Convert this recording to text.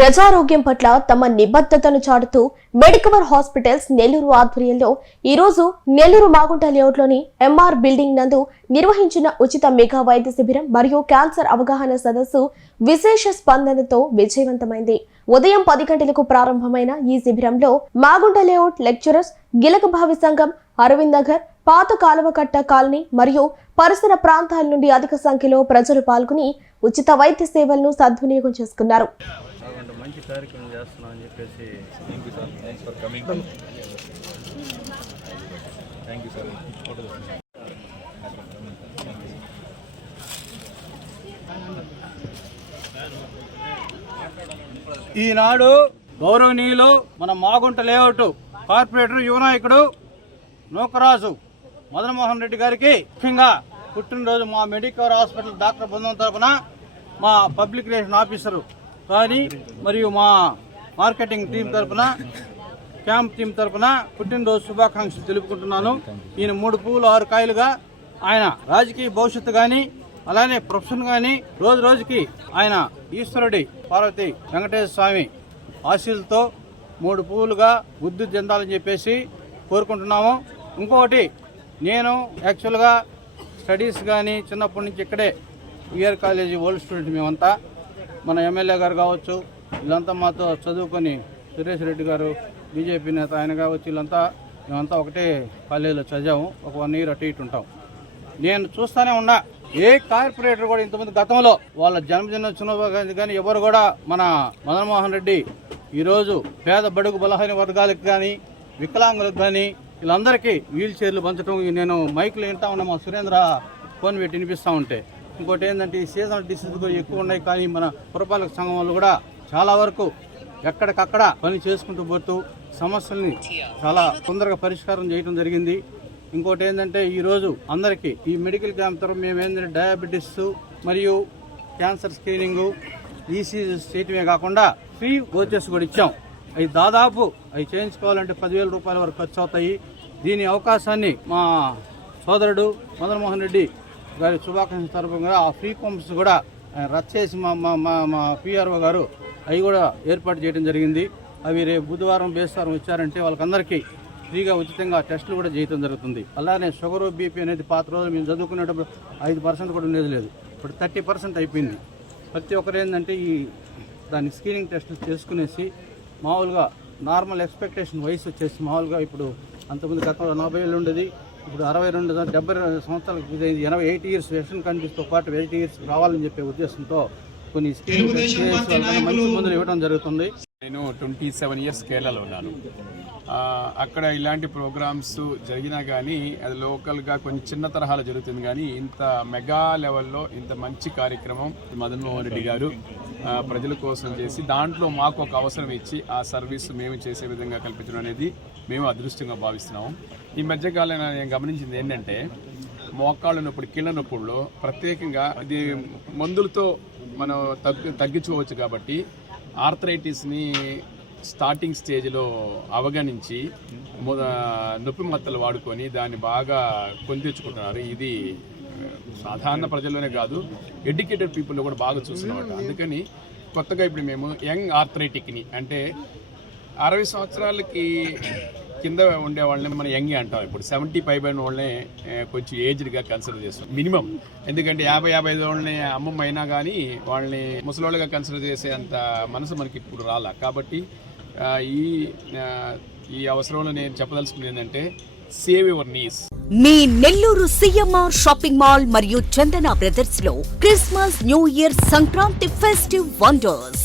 ప్రజారోగ్యం పట్ల తమ నిబద్ధతను చాటుతూ మెడికవర్ హాస్పిటల్స్ నెల్లూరు ఆధ్వర్యంలో ఈ రోజు నెల్లూరు మాగుంట లేఅవుట్లోని ఎంఆర్ బిల్డింగ్ నందు నిర్వహించిన ఉచిత మెగా వైద్య శిబిరం మరియు క్యాన్సర్ అవగాహన సదస్సు విశేష స్పందనతో విజయవంతమైంది. ఉదయం పది గంటలకు ప్రారంభమైన ఈ శిబిరంలో మాగుంట లేఅవుట్ లెక్చరర్స్ గిలకభావి సంఘం అరవింద్ నగర్ పాత కాలువకట్ట కాలనీ మరియు పరిసర ప్రాంతాల నుండి అధిక సంఖ్యలో ప్రజలు పాల్గొని ఉచిత వైద్య సేవలను సద్వినియోగం చేసుకున్నారు. మంచి కార్యక్రమం చేస్తున్నాం అని చెప్పేసి thank you sir thanks for coming thank you sir photo ఈనాడు గౌరవనీయులు మన మాగుంట లేఅవుట్ కార్పొరేటర్ యువ నాయకుడు నూకరాజు మదన్మోహన్ రెడ్డి గారికి ముఖ్యంగా పుట్టినరోజు మా మెడికల్ హాస్పిటల్ డాక్టర్ బృందం తరపున మా పబ్లిక్ రిలేషన్ ఆఫీసరు కానీ మరియు మా మార్కెటింగ్ టీం తరపున క్యాంప్ టీం తరపున పుట్టినరోజు శుభాకాంక్షలు తెలుపుకుంటున్నాను. ఈయన మూడు పువ్వులు ఆరు కాయలుగా ఆయన రాజకీయ భవిష్యత్తు కానీ అలానే ప్రొఫెషన్ కానీ రోజు రోజుకి ఆయన ఈశ్వరుడి పార్వతి వెంకటేశ్వర స్వామి ఆశీలతో మూడు పువ్వులుగా బుద్ధి చెందాలని చెప్పేసి కోరుకుంటున్నాము. ఇంకొకటి నేను యాక్చువల్గా స్టడీస్ కానీ చిన్నప్పటి నుంచి ఇక్కడే విఆర్ కాలేజీ ఓల్డ్ స్టూడెంట్ మేమంతా. మన ఎమ్మెల్యే గారు కావచ్చు వీళ్ళంతా మాతో చదువుకొని సురేష్ రెడ్డి గారు బీజేపీ నేత ఆయన కావచ్చు వీళ్ళంతా మేమంతా ఒకటే కాలేజీలో చదివాము ఒక వన్ ఇయర్ అటు ఇటు ఉంటాం. నేను చూస్తూనే ఉన్నా ఏ కార్పొరేటర్ కూడా ఇంతమంది గతంలో వాళ్ళ జన్మదినోత్సవం కానీ ఎవరు కూడా మన మదన్మోహన్ రెడ్డి ఈరోజు పేద బడుగు బలహీన వర్గాలకు కానీ వికలాంగులకు కానీ వీళ్ళందరికీ వీల్ చైర్లు పంచడం నేను మైకులు వింటా ఉన్నా మా సురేంద్ర ఫోన్ పెట్టి వినిపిస్తూ ఉంటే. ఇంకోటి ఏంటంటే ఈ సీజనల్ డిసీజ్ కూడా ఎక్కువ ఉన్నాయి కానీ మన పురపాలక సంఘం వాళ్ళు కూడా చాలా వరకు ఎక్కడికక్కడ పని చేసుకుంటూ పోతూ సమస్యల్ని చాలా తొందరగా పరిష్కారం చేయడం జరిగింది. ఇంకోటి ఏంటంటే ఈరోజు అందరికీ ఈ మెడికల్ క్యాంప్ తరఫు మేము ఏంటంటే డయాబెటీస్ మరియు క్యాన్సర్ స్క్రీనింగ్ ఈసీజీ చేయటమే కాకుండా ఫ్రీ కోచెస్ కూడా ఇచ్చాం. అవి దాదాపు అవి చేయించుకోవాలంటే పదివేల రూపాయల వరకు ఖర్చు అవుతాయి. దీని అవకాశాన్ని మా సోదరుడు మదన్మోహన్ రెడ్డి గారి శుభాకాంక్ష తరపుగా ఆ ఫ్రీ పంప్స్ కూడా రద్దు చేసి మా మా మా మా పిఆర్ఓ గారు అవి కూడా ఏర్పాటు చేయడం జరిగింది. అవి రేపు బుధవారం బేస్వారం వచ్చారంటే వాళ్ళకందరికీ ఫ్రీగా ఉచితంగా టెస్టులు కూడా చేయడం జరుగుతుంది. అలానే షుగర్ బీపీ అనేది పాత రోజులు మేము చదువుకునేటప్పుడు ఐదు పర్సెంట్ కూడా ఉండేది లేదు. ఇప్పుడు థర్టీ పర్సెంట్ అయిపోయింది. ప్రతి ఒక్కరు ఏంటంటే ఈ దాని స్క్రీనింగ్ టెస్టులు చేసుకునేసి మామూలుగా నార్మల్ ఎక్స్పెక్టేషన్ వయసు వచ్చేసి మామూలుగా ఇప్పుడు అంతకుముందు గతంలో నలభై ఏళ్ళు ఉండేది. ఇప్పుడు అరవై రెండు డెబ్బై రెండు సంవత్సరాలకు ఇదైంది. ఎనభై ఎయిట్ ఇయర్స్ రేషన్ కంట్రీస్తో పాటు ఎయిట్ ఇయర్స్ రావాలని చెప్పే ఉద్దేశంతో కొన్ని వాళ్ళకన్నా మంచి మందులు ఇవ్వడం జరుగుతుంది. నేను ట్వంటీ సెవెన్ ఇయర్స్ కేరళలో ఉన్నాను. అక్కడ ఇలాంటి ప్రోగ్రామ్స్ జరిగినా కానీ అది లోకల్గా కొంచెం చిన్న తరహాలో జరుగుతుంది కానీ ఇంత మెగా లెవెల్లో ఇంత మంచి కార్యక్రమం మదన్మోహన్ రెడ్డి గారు ప్రజల కోసం చేసి దాంట్లో మాకు ఒక అవసరం ఇచ్చి ఆ సర్వీస్ మేము చేసే విధంగా కల్పించడం అనేది మేము అదృష్టంగా భావిస్తున్నాము. ఈ మధ్యకాలంలో నేను గమనించింది ఏంటంటే మోకాళ్ళ నొప్పుడు కీళ్ళ నొప్పుల్లో ప్రత్యేకంగా ఇది మందులతో మనం తగ్గి తగ్గించుకోవచ్చు కాబట్టి ఆర్థరైటిస్ని స్టార్టింగ్ స్టేజ్లో అవగణించి నొప్పి మత్తలు వాడుకొని దాన్ని బాగా కొని తెచ్చుకుంటున్నారు. ఇది సాధారణ ప్రజల్లోనే కాదు ఎడ్యుకేటెడ్ పీపుల్లో కూడా బాగా చూస్తున్నమాట. అందుకని కొత్తగా ఇప్పుడు మేము యంగ్ ఆర్థరైటిక్ని అంటే అరవై సంవత్సరాలకి కింద ఉండే వాళ్ళని మనం యంగ్ అంటాం ఇప్పుడు. సెవెంటీ ఫైవ్ అయిన వాళ్ళని కొంచెం ఏజ్డ్గా కన్సిడర్ చేస్తాం. మినిమం ఎందుకంటే యాభై యాభై ఐదు వాళ్ళని అమ్మమ్మ అయినా కానీ వాళ్ళని ముసలోళ్ళగా కన్సిడర్ చేసే అంత మనసు మనకి ఇప్పుడు రాలా. కాబట్టి ఈ ఈ అవసరంలో నేను చెప్పదలుచుకుంది ఏంటంటే సేవ్ యువర్ నీస్ మీ నెల్లూరు సిఎంఆర్ షాపింగ్ మాల్ మరియు Chandana బ్రదర్స్లో Christmas new year Sankranti festive wonders.